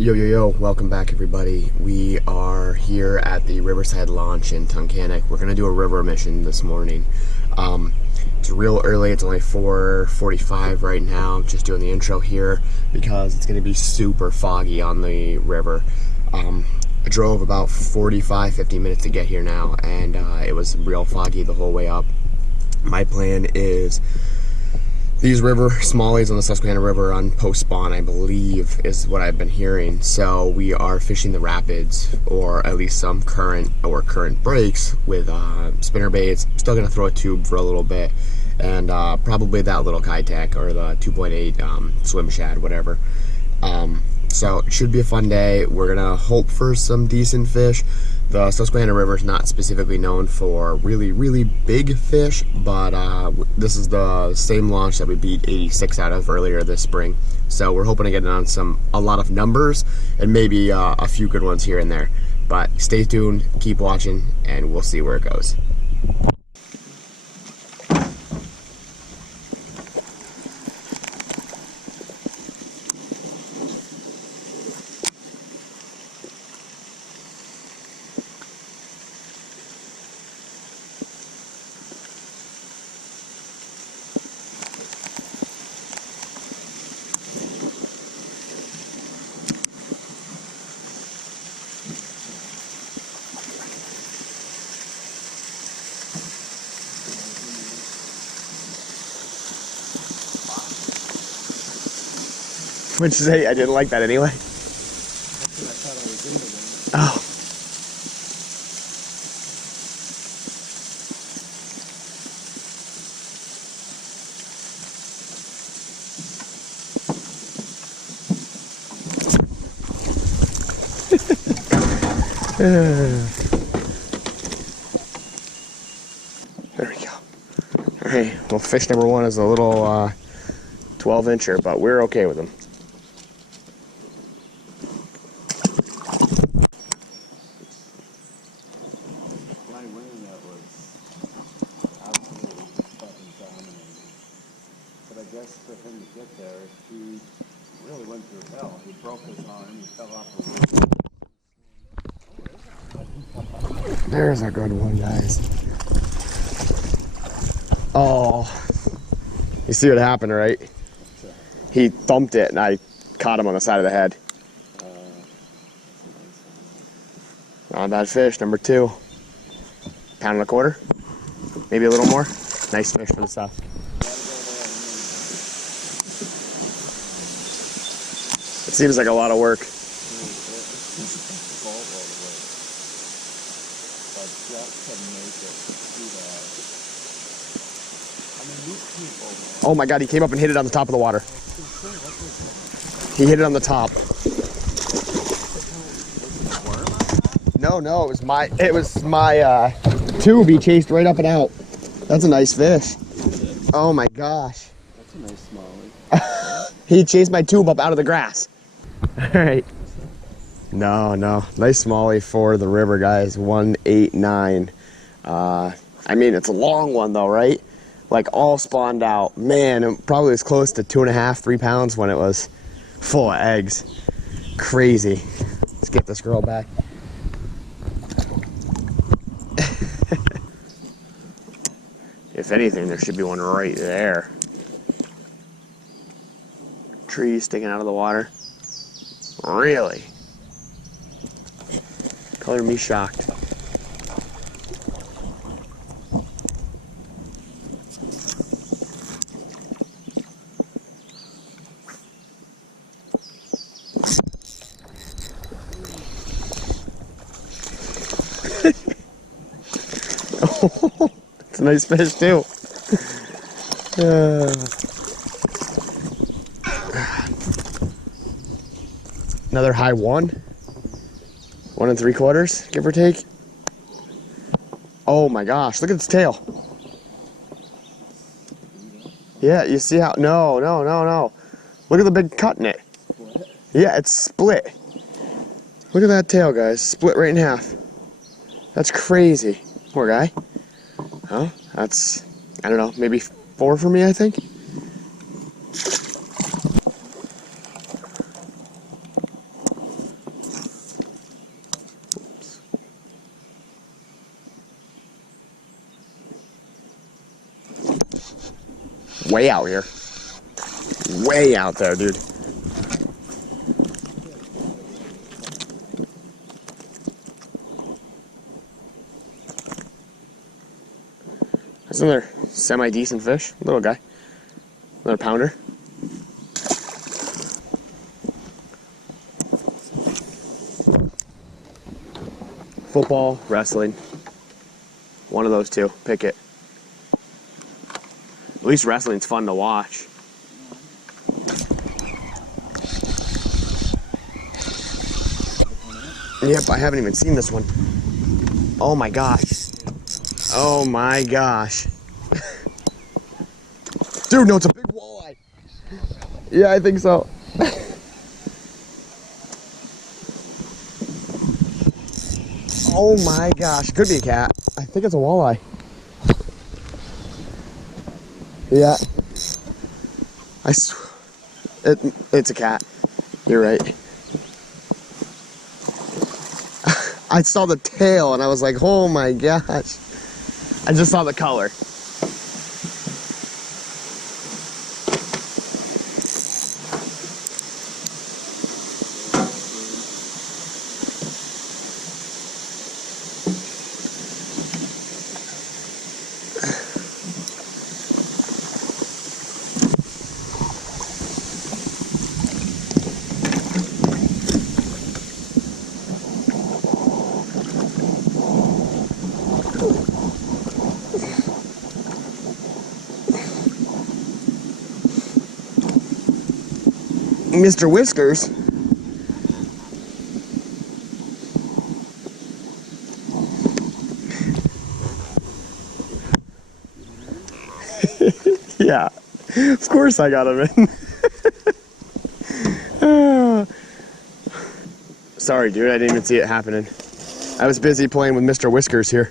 Yo, yo, yo, welcome back everybody. We are here at the Riverside Launch in Tunkhannock. We're going to do a river mission this morning. It's real early, it's only 4:45 right now. I'm just doing the intro here because it's going to be super foggy on the river. I drove about 45-50 minutes to get here now, and it was real foggy the whole way up. My plan is these river smallies on the Susquehanna River on post-spawn, I believe, is what I've been hearing. So we are fishing the rapids, or at least some current breaks with spinner baits. Still gonna throw a tube for a little bit, and probably that little Kitech or the 2.8 swim shad, whatever. So it should be a fun day. We're gonna hope for some decent fish. The Susquehanna River is not specifically known for really, really big fish, but this is the same launch that we beat 86 out of earlier this spring. So we're hoping to get on a lot of numbers and maybe a few good ones here and there. But stay tuned, keep watching, and we'll see where it goes. What'd you say? I didn't like that anyway. That's what I thought I was in the Oh. There we go. Alright, well, fish number one is a little 12-incher, but we're okay with them. But I guess for him to get there, he really went through hell. He broke his arm, he fell off the roof. There's a good one, guys. Oh, you see what happened, right? He thumped it, and I caught him on the side of the head. Not a bad fish, number two. Pound and a quarter, maybe a little more. Nice fish for the south. It seems like a lot of work. Oh my God, he came up and hit it on the top of the water. He hit it on the top. No, it was my tube. He chased right up and out. That's a nice fish. Oh my gosh. That's a nice smallie. He chased my tube up out of the grass. All right. No. Nice smallie for the river, guys. 189. I mean, it's a long one though, right? Like all spawned out. Man, it probably was close to 2.5, 3 pounds when it was full of eggs. Crazy. Let's get this girl back. If anything, there should be one right there. Tree sticking out of the water. Really? Color me shocked. Oh, it's a nice fish too. Another high 1 3/4, give or take. Oh my gosh, look at its tail. Yeah, you see how, no. Look at the big cut in it. Yeah, it's split. Look at that tail, guys, split right in half. That's crazy. Poor guy. Huh? That's, I don't know, maybe 4 for me, I think. Way out here. Way out there, dude. That's another semi-decent fish. Little guy. Another pounder. Football, wrestling. One of those two. Pick it. At least wrestling's fun to watch. Yep, I haven't even seen this one. Oh my gosh. Oh my gosh. Dude, no, it's a big walleye. Yeah, I think so. Oh my gosh, could be a cat. I think it's a walleye. Yeah. It's a cat. You're right. I saw the tail and I was like, oh my gosh. I just saw the color. Mr. Whiskers. Yeah, of course I got him in. Sorry, dude, I didn't even see it happening. I was busy playing with Mr. Whiskers here.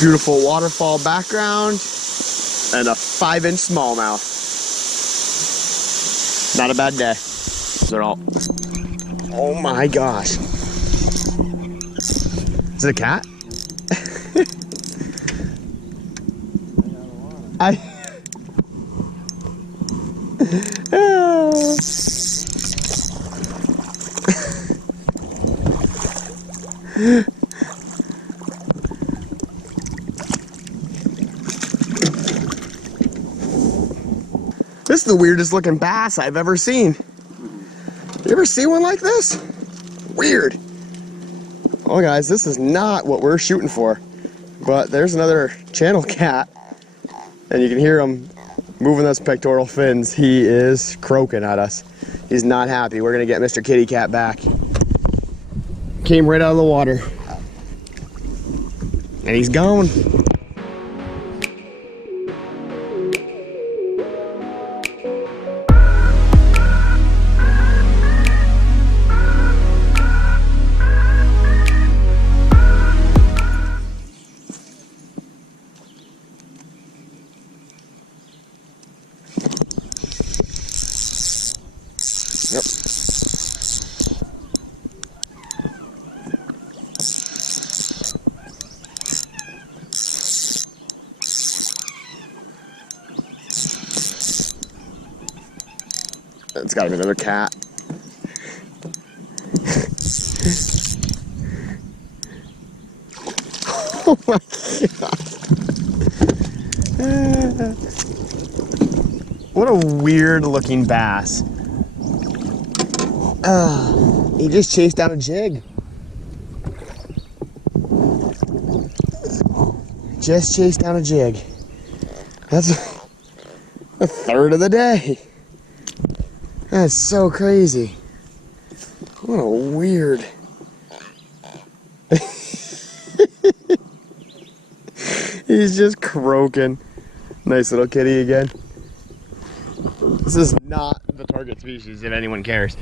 Beautiful waterfall background and a 5-inch smallmouth. Not a bad day. They're all. Oh my gosh. Is it a cat? This is the weirdest looking bass I've ever seen. You ever see one like this? Weird. Oh guys, this is not what we're shooting for. But there's another channel cat. And you can hear him moving those pectoral fins. He is croaking at us. He's not happy. We're gonna get Mr. Kitty Cat back. Came right out of the water. And he's gone. Yep. It's gotta be another cat. Oh my god. What a weird looking bass. He just chased down a jig. Just chased down a jig. That's a third of the day. That's so crazy. What a weird. He's just croaking. Nice little kitty again. This is not the target species if anyone cares.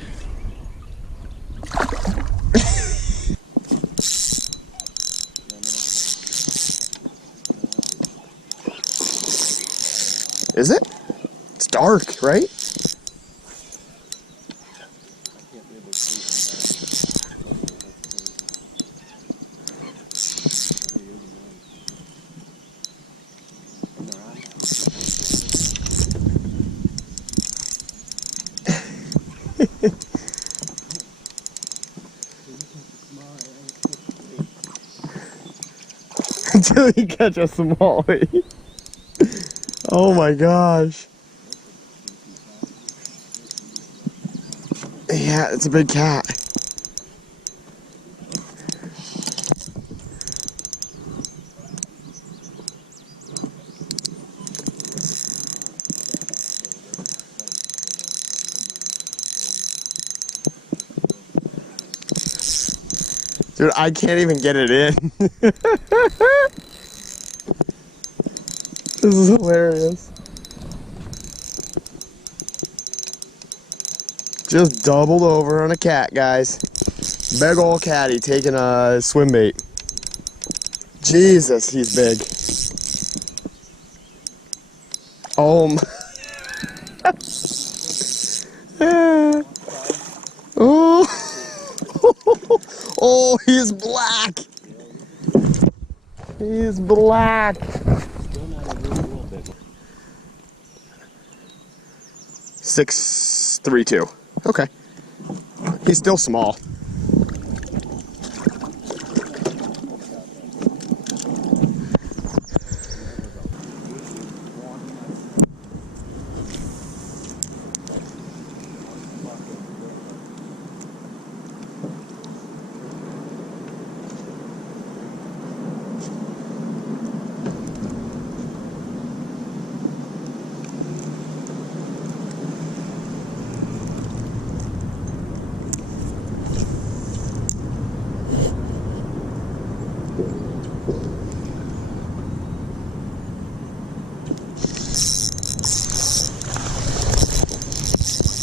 Is it? It's dark, right? I can't believe they're chasing down. That's crazy. And they're on Until you catch a smallie. Oh my gosh. Yeah, it's a big cat. Dude, I can't even get it in. This is hilarious. Just doubled over on a cat, guys. Big old catty taking a swim bait. Jesus, he's big. Oh my. Oh. Oh, he's black. He's black. 632. Okay. He's still small.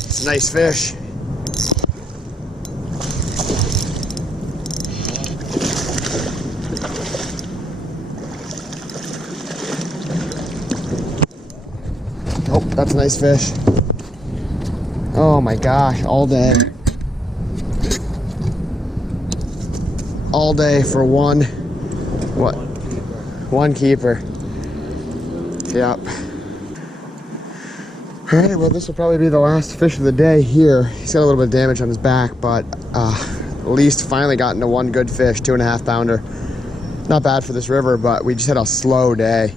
It's a nice fish. Oh, that's a nice fish. Oh my gosh, all day. All day for one, what? One keeper. Yep. Alright, well this will probably be the last fish of the day here. He's got a little bit of damage on his back, but at least finally got into one good fish, 2.5 pounder. Not bad for this river, but we just had a slow day.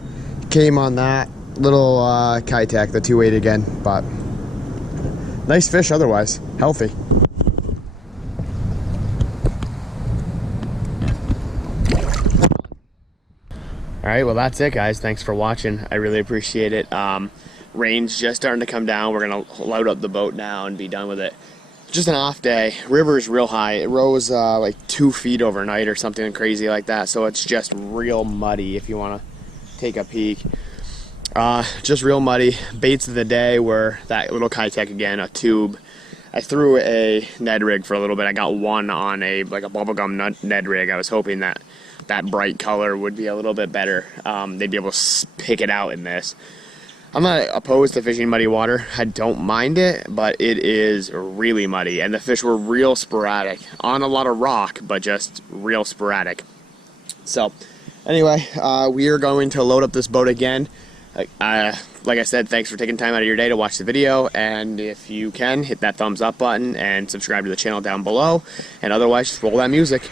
Came on that little Kitech, the 2.8 again, but nice fish otherwise, healthy. Alright, well that's it guys. Thanks for watching. I really appreciate it. Rain's just starting to come down. We're going to load up the boat now and be done with it. Just an off day. River's real high. It rose like 2 feet overnight or something crazy like that. So it's just real muddy if you want to take a peek. Just real muddy. Baits of the day were that little Kitech again, a tube. I threw a Ned rig for a little bit. I got one on a bubblegum Ned rig. I was hoping that bright color would be a little bit better. They'd be able to pick it out in this. I'm not opposed to fishing muddy water. I don't mind it, but it is really muddy. And the fish were real sporadic. On a lot of rock, but just real sporadic. So, anyway, we are going to load up this boat again. Like I said, thanks for taking time out of your day to watch the video. And if you can, hit that thumbs up button and subscribe to the channel down below. And otherwise, just roll that music.